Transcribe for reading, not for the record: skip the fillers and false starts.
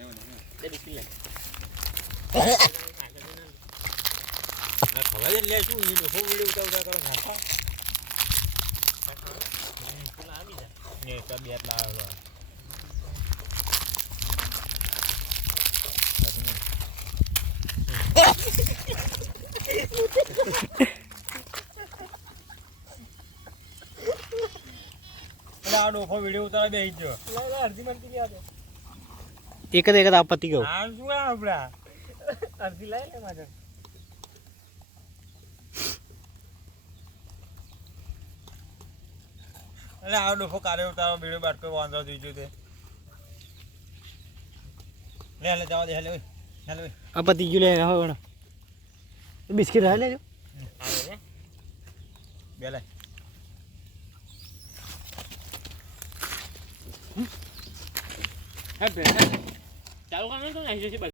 દે biscuit લે ના ખવાય લે શું ઈ લોકો વિડિયો ઉતાર કરો નાખા પેલા આવી જા ને બે લાવો આ ડોફો વિડિયો ઉતારે બેહી ગયો લે અડધી મનતી ગયા તો એક જ આપત્તિ ગયો આ શું આપડા અડધી લઈ લે માજે અરે આ ડોફો કારે ઉતારો વિડિયો બાટકો વાંધો થઈ ગયો તે લે જવા દે લે ઓય આપત્તિ ગયું લે હવે બિસ્કિટ રહે લેજો બે લે ચાલુ કરવાનું તો નહીં